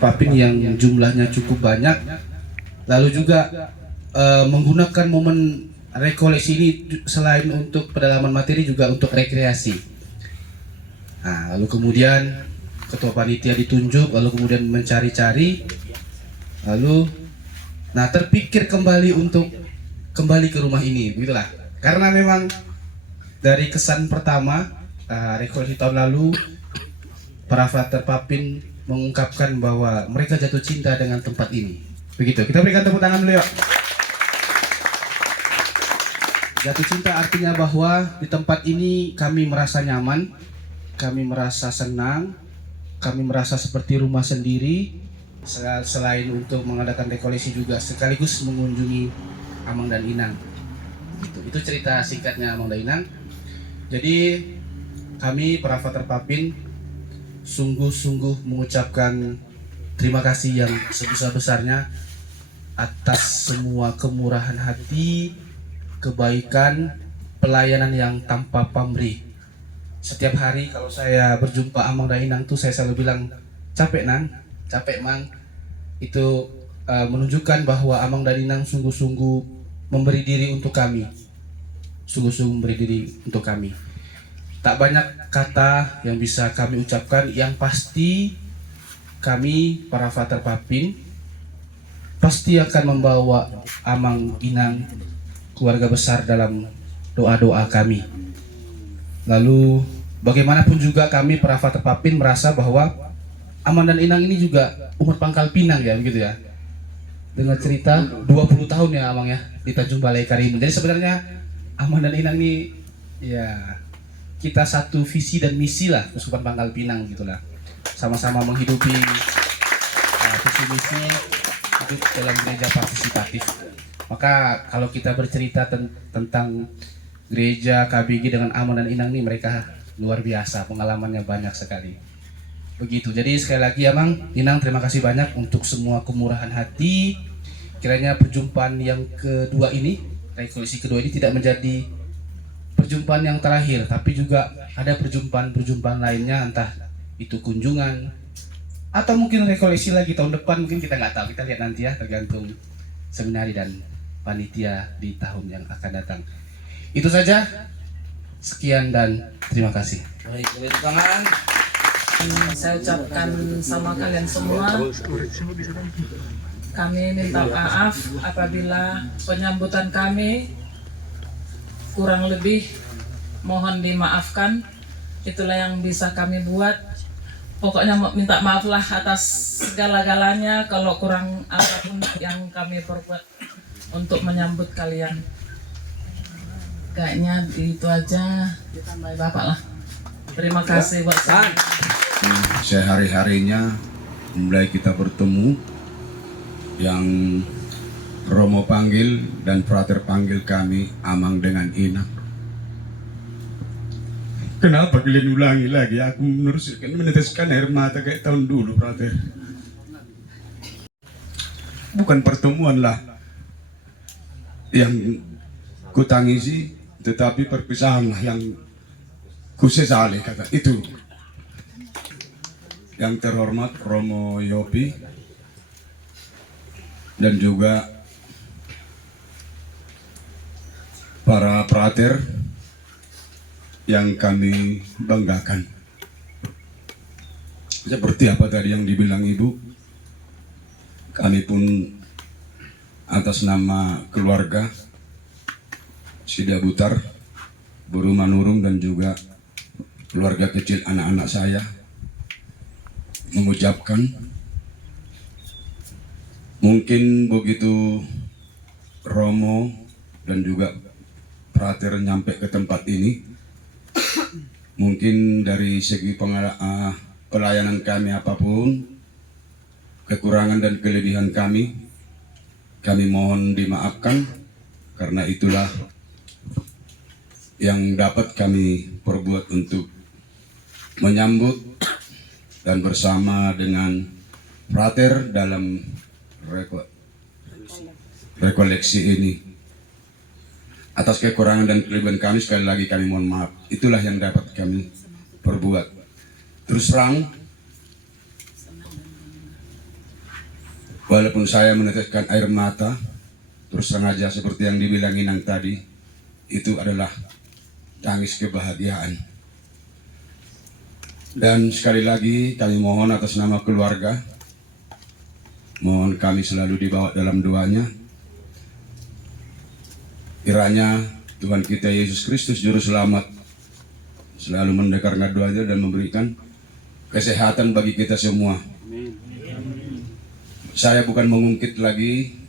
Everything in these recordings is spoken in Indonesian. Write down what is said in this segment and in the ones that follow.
Papin yang jumlahnya cukup banyak, lalu juga menggunakan momen rekoleksi ini selain untuk pendalaman materi juga untuk rekreasi. Nah, lalu kemudian ketua panitia ditunjuk, lalu kemudian mencari-cari, lalu terpikir kembali untuk kembali ke rumah ini, begitulah. Karena memang dari kesan pertama rekoleksi tahun lalu, para frater Papin mengungkapkan bahwa mereka jatuh cinta dengan tempat ini. Begitu, kita berikan tepuk tangan dulu yuk. Jatuh cinta artinya bahwa di tempat ini kami merasa nyaman, kami merasa senang, kami merasa seperti rumah sendiri. Selain untuk mengadakan rekoleksi juga sekaligus mengunjungi Amang dan Inang. Itu cerita singkatnya Amang dan Inang. Jadi kami para frater Papin sungguh-sungguh mengucapkan terima kasih yang sebesar-besarnya atas semua kemurahan hati, kebaikan, pelayanan yang tanpa pamrih. Setiap hari kalau saya berjumpa Amang dan Inang tuh saya selalu bilang, capek Nang, capek Mang. Itu menunjukkan bahwa Amang dan Inang sungguh-sungguh memberi diri untuk kami. Sungguh-sungguh memberi diri untuk kami. Tak banyak kata yang bisa kami ucapkan, yang pasti kami para frater Papin pasti akan membawa Amang Inang keluarga besar dalam doa-doa kami. Lalu bagaimanapun juga kami para frater Papin merasa bahwa Amang dan Inang ini juga umat Pangkal Pinang ya, begitu ya. Dengan cerita 20 tahun ya Amang ya di Tanjung Balai Karimun. Jadi sebenarnya Amang dan Inang ini ya kita satu visi dan misi lah Keuskupan Pangkal Pinang gitulah. Sama-sama menghidupi visi misi hidup dalam gereja partisipatif. Maka kalau kita bercerita tentang gereja KBG dengan Amang dan Inang nih, mereka luar biasa, pengalamannya banyak sekali. Begitu. Jadi sekali lagi Amang, Inang, terima kasih banyak untuk semua kemurahan hati. Kiranya perjumpaan yang kedua ini, rekoleksi kedua ini tidak menjadi perjumpaan yang terakhir, tapi juga ada perjumpaan lainnya, entah itu kunjungan atau mungkin rekoleksi lagi tahun depan, mungkin kita nggak tahu, kita lihat nanti ya, tergantung seminari dan panitia di tahun yang akan datang. Itu saja, sekian dan terima kasih. Baik, tepuk tangan. Saya ucapkan sama kalian semua, kami minta maaf apabila penyambutan kami kurang lebih, mohon dimaafkan. Itulah yang bisa kami buat. Pokoknya minta maaf lah atas segala-galanya kalau kurang apapun yang kami perbuat untuk menyambut kalian. Kayaknya itu aja, ditambah Bapak lah. Terima kasih buat saya. Sehari-harinya mulai kita bertemu, yang Romo panggil dan frater panggil kami Amang dengan Inang. Kenapa kalian ulangi lagi? Aku meneteskan air mata kayak tahun dulu, frater. Bukan pertemuan lah yang kutangisi, tetapi perpisahan lah yang kusesali, kata itu. Yang terhormat Romo Yopi dan juga para frater yang kami banggakan. Seperti apa tadi yang dibilang Ibu, kami pun atas nama keluarga Sida Butar, Buru Manurung dan juga keluarga kecil anak-anak saya mengucapkan, mungkin begitu Romo dan juga frater nyampe ke tempat ini, mungkin dari segi pelayanan kami apapun, kekurangan dan kelebihan kami mohon dimaafkan, karena itulah yang dapat kami perbuat untuk menyambut dan bersama dengan frater dalam rekoleksi ini. Atas kekurangan dan kelebihan kami sekali lagi kami mohon maaf. Itulah yang dapat kami perbuat. Terus terang, Walaupun saya meneteskan air mata, terus terang aja seperti yang dibilang Inang tadi, itu adalah tangis kebahagiaan. Dan sekali lagi kami mohon atas nama keluarga, mohon kami selalu dibawa dalam doanya. Kiranya Tuhan kita Yesus Kristus Juru Selamat selalu mendengarkan doanya dan memberikan kesehatan bagi kita semua. Saya bukan mengungkit lagi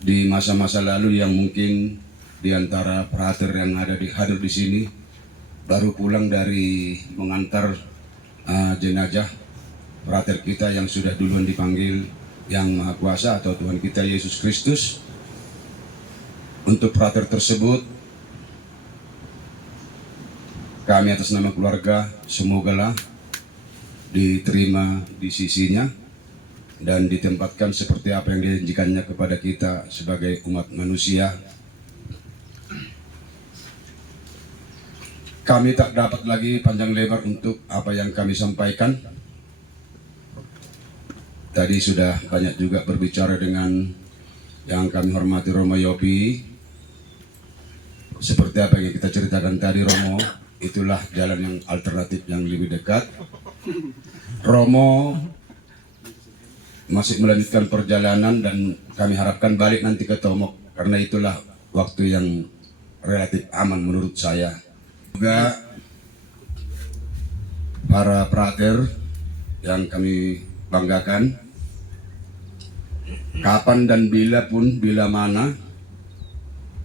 di masa-masa lalu yang mungkin di antara prater yang hadir di sini baru pulang dari mengantar jenazah prater kita yang sudah duluan dipanggil Yang Maha Kuasa atau Tuhan kita Yesus Kristus. Untuk prater tersebut, kami atas nama keluarga semogalah diterima di sisinya dan ditempatkan seperti apa yang dijanjikannya kepada kita sebagai umat manusia. Kami tak dapat lagi panjang lebar untuk apa yang kami sampaikan. Tadi sudah banyak juga berbicara dengan yang kami hormati Romo Yopi. Seperti apa yang kita ceritakan tadi Romo, itulah jalan yang alternatif yang lebih dekat. Romo masih melanjutkan perjalanan dan kami harapkan balik nanti ke Tomok karena itulah waktu yang relatif aman menurut saya. Juga para prater yang kami banggakan, kapan dan bila pun, bila mana,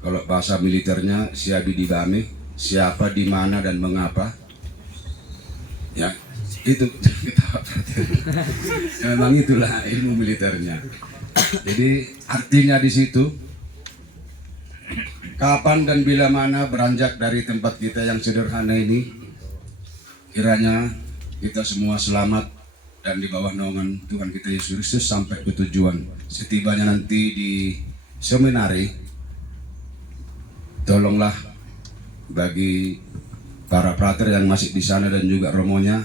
kalau bahasa militernya siabi di bame, siapa, di mana dan mengapa, ya itu kita prater. Memang itulah ilmu militernya. Jadi artinya di situ, kapan dan bila mana beranjak dari tempat kita yang sederhana ini, kiranya kita semua selamat dan di bawah naungan Tuhan kita Yesus Kristus sampai ke tujuan. Setibanya nanti di seminari, tolonglah bagi para prater yang masih di sana dan juga romonya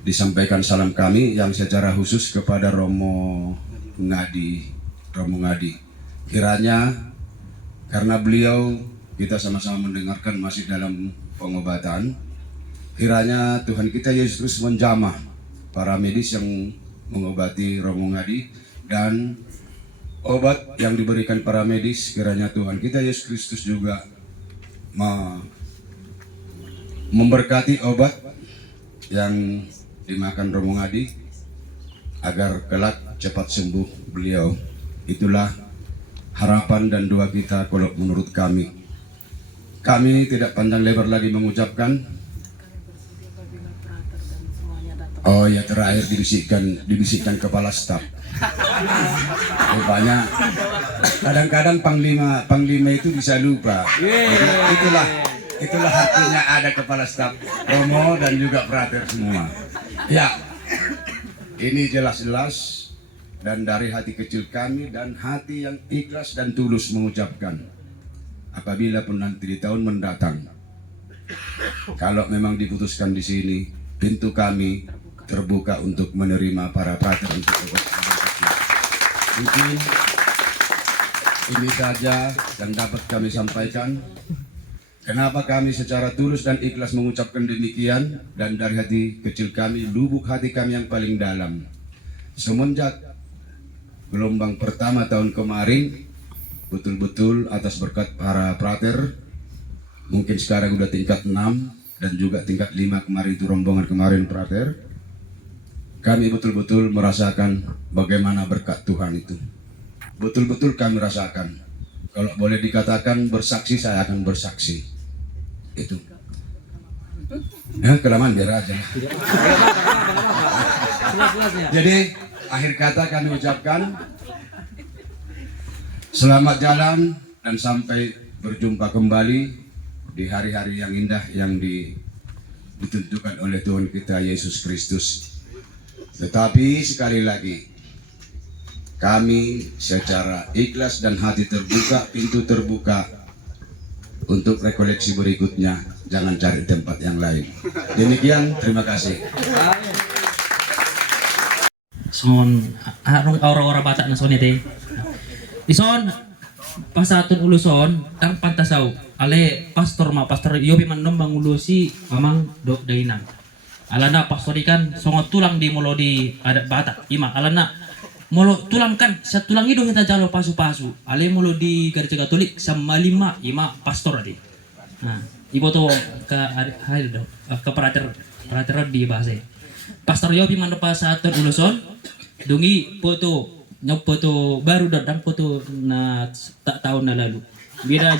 disampaikan salam kami yang secara khusus kepada Romo Ngadi. Kiranya karena beliau kita sama-sama mendengarkan masih dalam pengobatan, kiranya Tuhan kita Yesus Kristus menjamah para medis yang mengobati Romo Ngadi dan obat yang diberikan para medis, kiranya Tuhan kita Yesus Kristus juga memberkati obat yang dimakan Romo Ngadi agar kelak cepat sembuh beliau. Itulah harapan dan doa kita kalau menurut kami. Kami tidak panjang lebar lagi mengucapkan. Oh ya, terakhir dibisikkan kepala staf. Rupanya kadang-kadang panglima itu bisa lupa. Jadi itulah artinya ada kepala staf Romo dan juga prater semua. Ya, ini jelas-jelas dan dari hati kecil kami dan hati yang ikhlas dan tulus mengucapkan, apabila pun nanti di tahun mendatang, kalau memang diputuskan di sini, pintu kami terbuka untuk menerima para prater untuk obat. Mungkin ini saja yang dapat kami sampaikan. Kenapa kami secara tulus dan ikhlas mengucapkan demikian dan dari hati kecil kami, lubuk hati kami yang paling dalam. Semenjak gelombang pertama tahun kemarin, betul-betul atas berkat para prater, mungkin sekarang udah tingkat 6 dan juga tingkat 5 kemarin itu rombongan kemarin prater, kami betul-betul merasakan bagaimana berkat Tuhan itu. Betul-betul kami rasakan. Kalau boleh dikatakan bersaksi, saya akan bersaksi. Itu. Ya, kelamaan biar aja. Jadi, akhir kata kami ucapkan selamat jalan dan sampai berjumpa kembali di hari-hari yang indah yang ditentukan oleh Tuhan kita Yesus Kristus. Tetapi sekali lagi, kami secara ikhlas dan hati terbuka, pintu terbuka untuk rekoleksi berikutnya. Jangan cari tempat yang lain. Demikian, terima kasih. son arong aura-aura bata na son ite. Ison pasatun uluson tang pantasaw ale pastor yobi man nombang ulusi mamang do dainang. Alana pastor ikan songot tulang di molo di adat bata ima alana molo tulang kan sa tulang itu kita jalo pasu-pasu ale molo di gereja Katolik sama lima ima pastor adi. Nah, ibu tuh ke ke perater di bahasa. Pastor yobi man pasatun uluson dungi foto nyop foto baru dan foto na tak tahun na lalu. Beda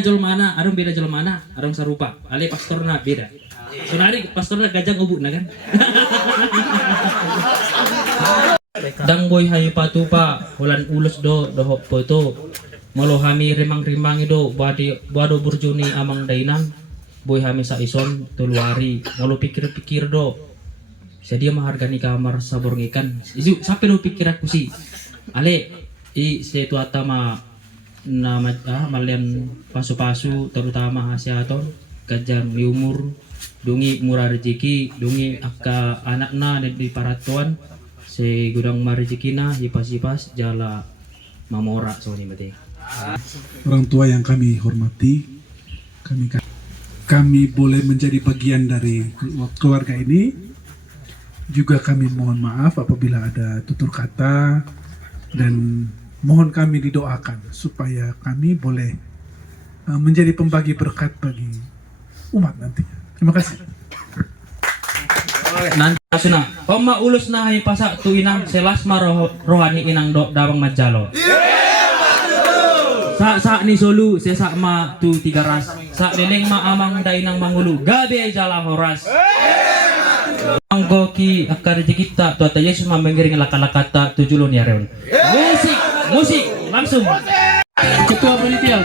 jol mana, arong sarupa. Ale pastor na beda. Sunari pastor na gajang ubu na kan. Dangboy hay patupa hulan ulus do dohop foto. Molo hami remang-remang do bado burjuni amang dainang. Boy hami sa ison tuluari. Molo pikir-pikir do. Saya dia menghargai kamar sabor ikan. Itu sampai lu pikir aku sih. Ale setu atama nama malian pasu-pasu terutama hasiaton gajang di umur dungi murah rezeki dungi akka anakna di paratuan se gudang marezekina hipas-hipas jala mamora soni mate. Orang tua yang kami hormati, kami boleh menjadi bagian dari keluarga ini. Juga kami mohon maaf apabila ada tutur kata dan mohon kami didoakan supaya kami boleh menjadi pembagi berkat bagi umat nantinya. Terima kasih. Nanti asuna, pama ulus na hay pasak tu inang selasma rohani inang do dabang majalo. Sa ni solu sesak ma tu tiga ras, sa deleng ma amang dainang mangulu gabe jala horas. Anggoki akar kita tu atau Yesus mengiring laka-lakata tujulun ya reun. Musik langsung. Ketua panitia.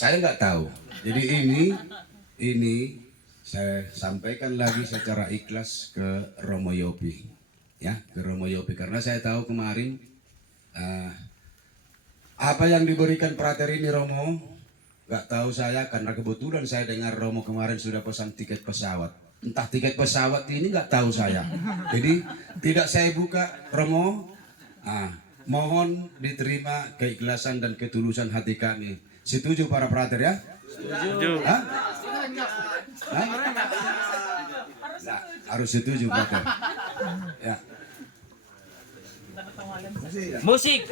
Saya nggak tahu. Jadi ini saya sampaikan lagi secara ikhlas ke Romo Yopi, ya, ke Romo Yopi, karena saya tahu kemarin apa yang diberikan prater ini Romo, nggak tahu saya, karena kebetulan saya dengar Romo kemarin sudah pesan tiket pesawat. Entah tiket pesawat ini nggak tahu saya. Jadi tidak saya buka Romo. Mohon diterima keikhlasan dan ketulusan hati kami. Setuju para prater ya? Setuju. Hah? Nah, harus setuju prater. Ya. Musik.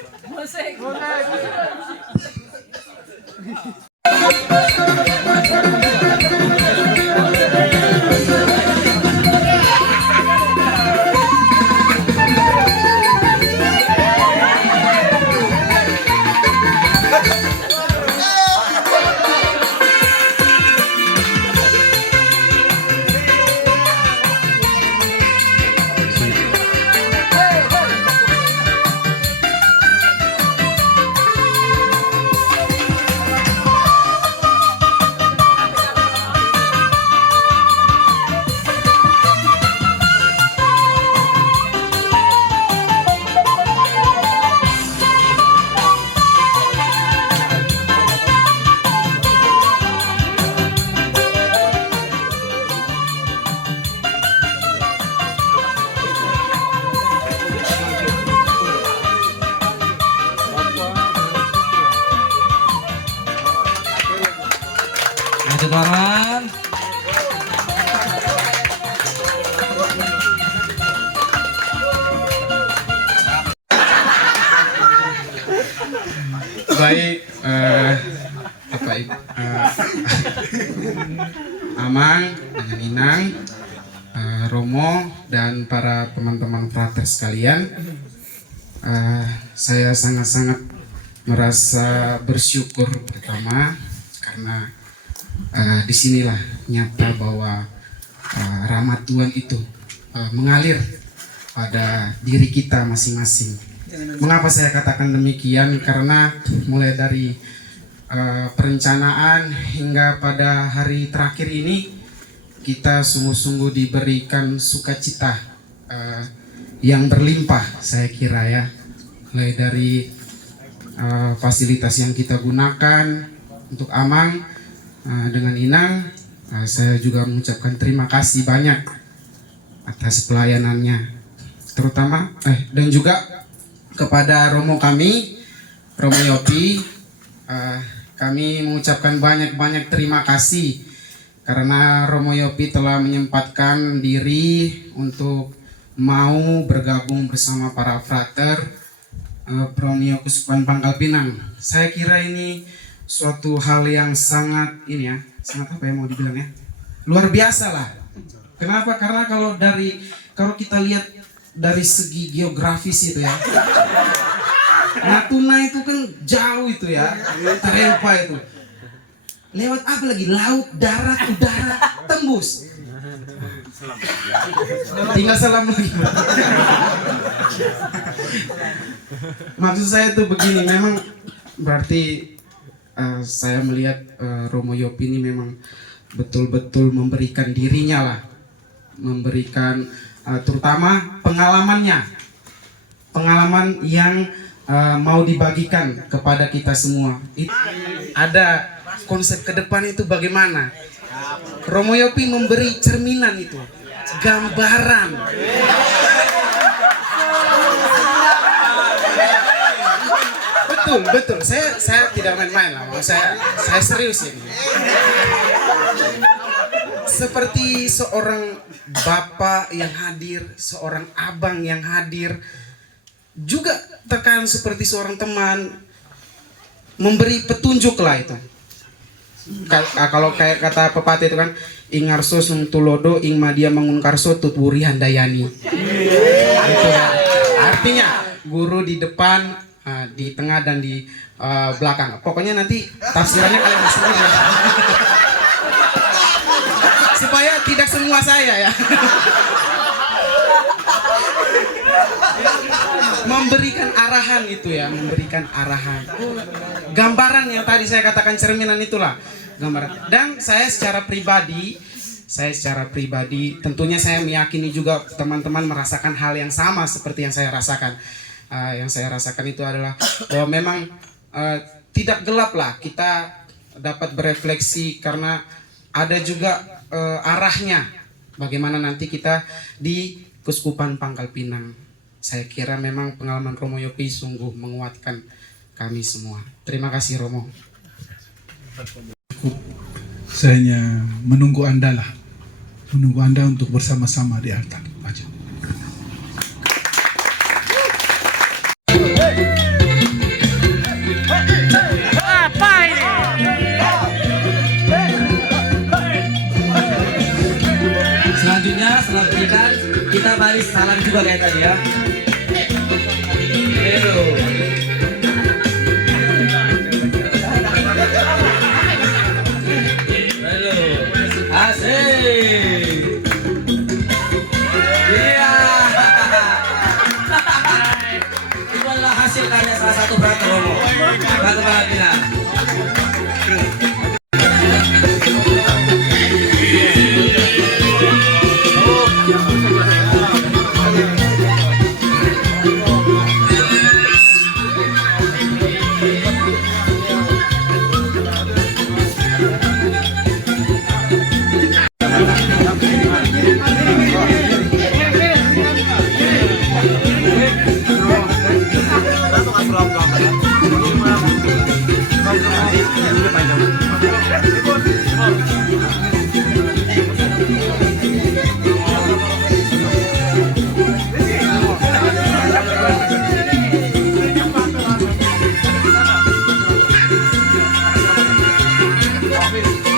Tepuk tangan. Baik, Amang, dengan Inang, Romo, dan para teman-teman frater sekalian, saya sangat-sangat merasa bersyukur pertama karena disinilah nyata bahwa rahmat Tuhan itu mengalir pada diri kita masing-masing. Mengapa saya katakan demikian? Karena mulai dari perencanaan hingga pada hari terakhir ini kita sungguh-sungguh diberikan sukacita yang berlimpah, saya kira ya. Mulai dari fasilitas yang kita gunakan untuk Amang dengan Inang, saya juga mengucapkan terima kasih banyak atas pelayanannya, terutama dan juga kepada Romo kami, Romo Yopi, kami mengucapkan banyak-banyak terima kasih karena Romo Yopi telah menyempatkan diri untuk mau bergabung bersama para frater Pronio Keuskupan Pangkal Pinang. Saya kira ini suatu hal yang sangat sangat apa yang mau dibilang ya, luar biasa lah. Kenapa? Karena kalau kita lihat dari segi geografis itu ya, Natuna itu kan jauh itu ya, Tarempa itu. Lewat apa lagi? Laut, darat, udara, tembus. Tinggal salam lagi. Maksud saya tuh begini, memang berarti saya melihat Romo Yopi ini memang betul-betul memberikan dirinya lah, memberikan terutama pengalaman yang mau dibagikan kepada kita semua. Ada konsep ke depan itu bagaimana? Romo Yopi memberi cerminan itu, gambaran. Betul. Saya tidak main-main lah. Saya serius ini. Seperti seorang bapak yang hadir, seorang abang yang hadir, juga terkadang seperti seorang teman memberi petunjuk lah itu. Kalau kayak kata pepatah itu kan, ingarso sung tulodo ing madia mangunkarso tuturi handayani. Itu artinya guru di depan, di tengah dan di belakang. Pokoknya nanti tafsirannya kalian sendiri ya. Supaya tidak semua saya ya. Memberikan arahan itu ya, memberikan arahan. Gambaran yang tadi saya katakan cerminan itulah gambaran. Dan saya secara pribadi tentunya saya meyakini juga teman-teman merasakan hal yang sama seperti yang saya rasakan. Yang saya rasakan itu adalah bahwa memang tidak gelap lah, kita dapat berefleksi karena ada juga arahnya bagaimana nanti kita di Keuskupan Pangkal Pinang. Saya kira memang pengalaman Romo Yopi sungguh menguatkan kami semua. Terima kasih Romo. Saya hanya menunggu Anda untuk bersama-sama di altar. Maju. Selanjutnya setelah berikan, kita baris salam juga kayak tadi ya. Halo. Asik. Iya. Itu adalah hasil karya salah satu frater Romo. Batu Palapinang. Amin.